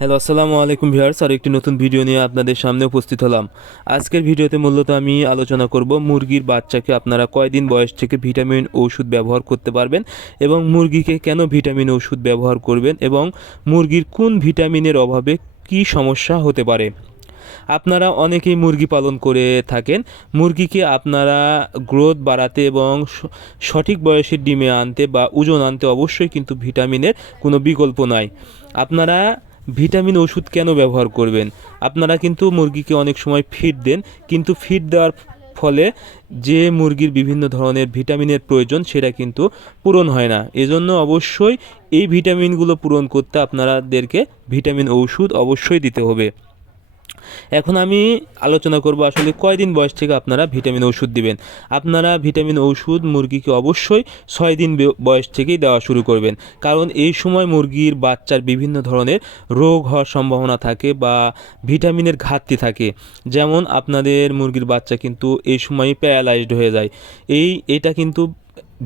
Hello, আসসালামু আলাইকুম viewers. আর একটি নতুন ভিডিও নিয়ে আপনাদের সামনে উপস্থিত হলাম। আজকের ভিডিওতে মূলত আমি আলোচনা করব মুরগির বাচ্চাকে আপনারা কয়দিন বয়স থেকে ভিটামিন ওষুধ ব্যবহার করতে পারবেন এবং মুরগিকে কেন ভিটামিন ওষুধ ব্যবহার করবেন এবং মুরগির কোন ভিটামিনের অভাবে কী সমস্যা হতে পারে। আপনারা অনেকেই মুরগি পালন করে থাকেন। মুরগিকে আপনারা গ্রোথ বাড়াতে এবং সঠিক বয়সে ডিমে আনতে বা ওজন আনতে অবশ্যই কিন্তু ভিটামিনের কোনো বিকল্প নাই। আপনারা ভিটামিন ওষুধ কেন ব্যবহার করবেন? আপনারা কিন্তু মুরগিকে অনেক সময় ফিড দেন, কিন্তু ফিড দেওয়ার ফলে যে মুরগির বিভিন্ন ধরনের ভিটামিনের প্রয়োজন সেটা কিন্তু পূরণ হয় না। এজন্য অবশ্যই এই ভিটামিনগুলো পূরণ করতে আপনাদেরকে ভিটামিন ওষুধ অবশ্যই দিতে হবে। এখন আমি আলোচনা করব আসলে কয়দিন বয়স থেকে আপনারা ভিটামিন ওষুধ দিবেন। আপনারা ভিটামিন ওষুধ মুরগিকে অবশ্যই 6 দিন বয়স থেকেই দেওয়া শুরু করবেন, কারণ এই সময় মুরগির বাচ্চার বিভিন্ন ধরনের রোগ হওয়ার সম্ভাবনা থাকে বা ভিটামিনের ঘাটতি থাকে। যেমন আপনাদের মুরগির বাচ্চা কিন্তু এই সময় প্যারালাইজড হয়ে যায়। এটা কিন্তু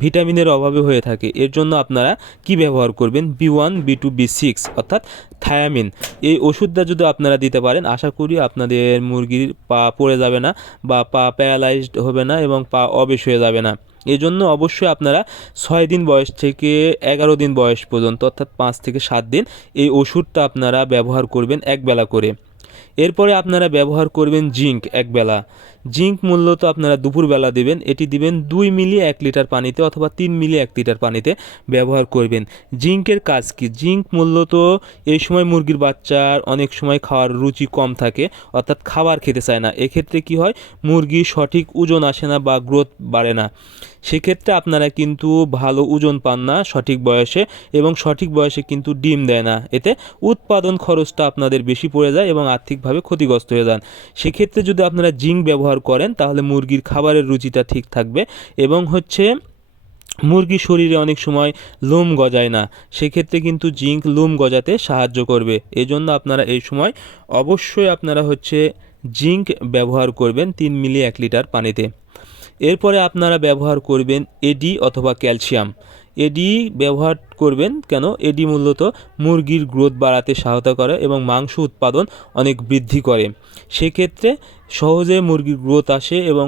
ভিটামিনের অভাবে হয়ে থাকে। এর জন্য আপনারা কি ব্যবহার করবেন? B1 B2 B6 অর্থাৎ থায়ামিন, এই ওষুধটা যদি আপনারা দিতে পারেন, আশা করি আপনাদের মুরগির পা পড়ে যাবে না বা পা প্যারালাইজড হবে না এবং পা অবেশ হয়ে যাবে না। এই জন্য অবশ্যই আপনারা 6 দিন বয়স থেকে 11 দিন বয়স পর্যন্ত অর্থাৎ 5 থেকে 7 দিন এই ওষুধটা আপনারা ব্যবহার করবেন একবেলা করে। এরপরে আপনারা ব্যবহার করবেন জিঙ্ক একবেলা। জিঙ্ক মূলত আপনারা দুপুরবেলা দেবেন। এটি দিবেন 2 মিলি 1 লিটার পানিতে অথবা 3 মিলি 1 লিটার পানিতে ব্যবহার করবেন। জিঙ্কের কাজ কি? জিঙ্ক মূলত এই সময় মুরগির বাচ্চার অনেক সময় খাওয়ার রুচি কম থাকে, অর্থাৎ খাবার খেতে চায় না। এক্ষেত্রে কি হয়? মুরগির সঠিক ওজন আসে না বা গ্রোথ বাড়ে না। সেক্ষেত্রে আপনারা কিন্তু ভালো ওজন পান না সঠিক বয়সে এবং সঠিক বয়সে কিন্তু ডিম দেয় না। এতে উৎপাদন খরচটা আপনাদের বেশি পড়ে যায় এবং আর্থিকভাবে ক্ষতিগ্রস্ত হয়ে যান। সেক্ষেত্রে যদি আপনারা জিঙ্ক ব্যবহার করেন তাহলে মুরগির খাবারের রুচিটা ঠিক থাকবে এবং মুরগির শরীরে অনেক সময় লোম গজায় না, সেক্ষেত্রে কিন্তু জিঙ্ক লোম গজাতে সাহায্য করবে। এই জন্য আপনারা এই সময় অবশ্যই আপনারা জিঙ্ক ব্যবহার করবেন 3 মিলি 1 লিটার পানিতে। এরপরে আপনারা ব্যবহার করবেন এডি অথবা ক্যালসিয়াম। এডি ব্যবহার করবেন কেন? এডি মূলত মুরগির গ্রোথ বাড়াতে সহায়তা করে এবং মাংস উৎপাদন অনেক বৃদ্ধি করে। সেক্ষেত্রে সহজে মুরগির গ্রোথ আসে এবং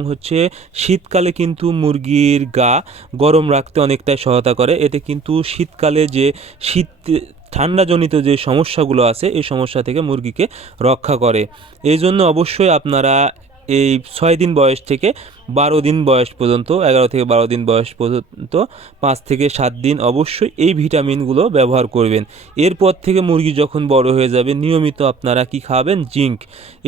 শীতকালে কিন্তু মুরগির গা গরম রাখতে অনেকটাই সহায়তা করে। এতে কিন্তু শীতকালে যে ঠান্ডাজনিত যে সমস্যাগুলো আছে এই সমস্যা থেকে মুরগিকে রক্ষা করে। এই জন্য অবশ্যই আপনারা এই 6 দিন বয়স থেকে 12 দিন বয়স পর্যন্ত, 11 থেকে 12 দিন বয়স পর্যন্ত, 5 থেকে 7 দিন অবশ্যই এই ভিটামিনগুলো ব্যবহার করবেন। এরপর থেকে মুরগি যখন বড় হয়ে যাবে নিয়মিত আপনারা কি খাবেন? জিঙ্ক।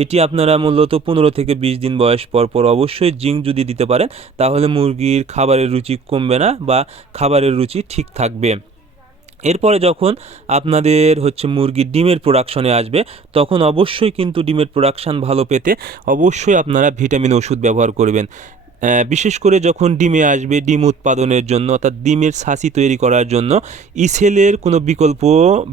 এটি আপনারা মূলত 15 থেকে 20 দিন বয়স পর পর অবশ্যই জিঙ্ক যদি দিতে পারেন তাহলে মুরগির খাবারের রুচি কমবে না বা খাবারের রুচি ঠিক থাকবে। এরপরে যখন আপনাদের মুরগির ডিমের প্রোডাকশনে আসবে তখন অবশ্যই কিন্তু ডিমের প্রোডাকশান ভালো পেতে অবশ্যই আপনারা ভিটামিন ওষুধ ব্যবহার করবেন। বিশেষ করে যখন ডিমে আসবে, ডিম উৎপাদনের জন্য অর্থাৎ ডিমের ছাঁচি তৈরি করার জন্য ইসেলের কোনো বিকল্প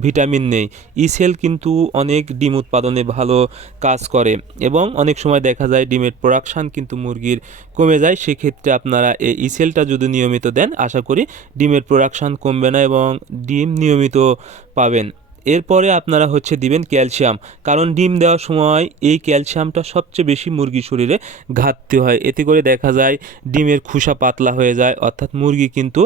ভিটামিন নেই। ইসেল কিন্তু অনেক ডিম উৎপাদনে ভালো কাজ করে এবং অনেক সময় দেখা যায় ডিমের প্রোডাকশান কিন্তু মুরগির কমে যায়। সেক্ষেত্রে আপনারা এই ইসেলটা যদি নিয়মিত দেন আশা করি ডিমের প্রোডাকশান কমবে না এবং ডিম নিয়মিত পাবেন। এরপরে আপনারা দিবেন ক্যালসিয়াম, কারণ ডিম দেওয়ার সময় এই ক্যালসিয়ামটা সবচেয়ে বেশি মুরগির শরীরে ঘাটতি হয়। এতে করে দেখা যায় ডিমের খোসা পাতলা হয়ে যায়, অর্থাৎ মুরগি কিন্তু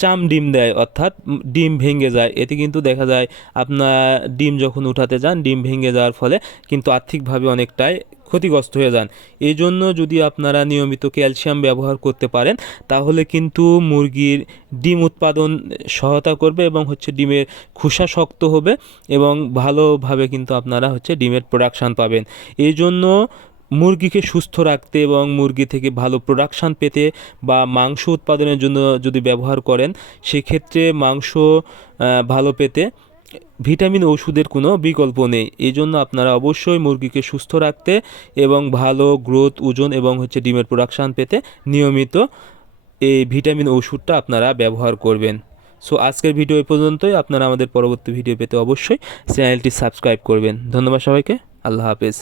চাম ডিম দেয় অর্থাৎ ডিম ভেঙে যায়। এতে কিন্তু দেখা যায় আপনার ডিম যখন উঠাতে যান ডিম ভেঙে যাওয়ার ফলে কিন্তু আর্থিকভাবে অনেকটাই ক্ষতিগ্রস্ত হয়ে যান। এই জন্য যদি আপনারা নিয়মিত ক্যালসিয়াম ব্যবহার করতে পারেন তাহলে কিন্তু মুরগির ডিম উৎপাদন সহায়তা করবে এবং ডিমের খোসা শক্ত হবে এবং ভালোভাবে কিন্তু আপনারা ডিমের প্রোডাকশান পাবেন। এই জন্য মুরগিকে সুস্থ রাখতে এবং মুরগি থেকে ভালো প্রোডাকশান পেতে বা মাংস উৎপাদনের জন্য যদি ব্যবহার করেন সেক্ষেত্রে মাংস ভালো পেতে ভিটামিন ওষুধের কোনো বিকল্প নেই। এই জন্য আপনারা অবশ্যই মুরগিকে সুস্থ রাখতে এবং ভালো গ্রোথ, ওজন এবং ডিমের প্রোডাকশান পেতে নিয়মিত এই ভিটামিন ওষুধটা আপনারা ব্যবহার করবেন। সো আজকের ভিডিও এই পর্যন্তই। আপনারা আমাদের পরবর্তী ভিডিও পেতে অবশ্যই চ্যানেলটি সাবস্ক্রাইব করবেন। ধন্যবাদ সবাইকে। আল্লাহ হাফেজ।